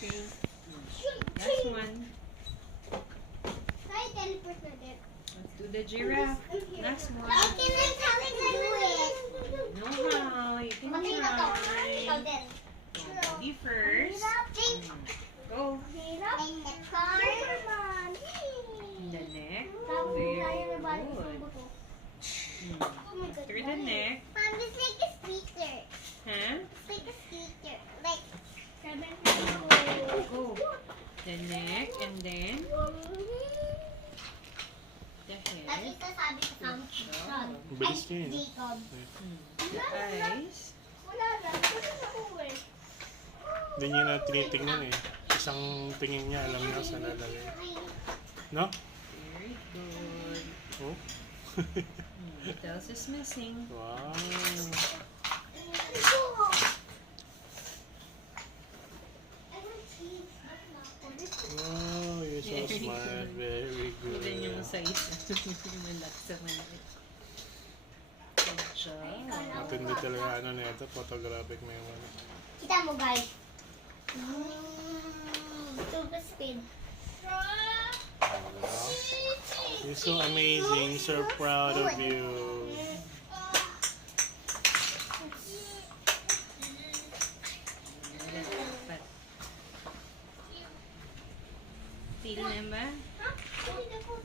Okay. Last one. Try teleport na din. Let's do the giraffe. Last one. I cannot tell you to do it. No how. You can Ikaw try. din. Ready first. Think. Go. And the car. The neck. Tapos Very tayo na balik good. isang buto. Hmm. Oh my God. After the neck. It's like a speaker. Huh? It's like a speaker. Like 7 Go. The neck and then the Lagi head. ito sabi sa sound. Bilis niya eh. Jacob. The eyes. Wala lang. Kasi sa uwi. Hindi niya na tinitingnan eh. Isang tingin niya, alam niya saan lalagay. No? Very good. Oh? What else is missing? Wow. Wow, you're so Very smart. good. Very good. Ilan yung size? Malak sa maliit. Good job. Matindi talaga ano na ito, photographic memory. Kita mo guys. Super speed. Wow. You're so amazing, so proud of you.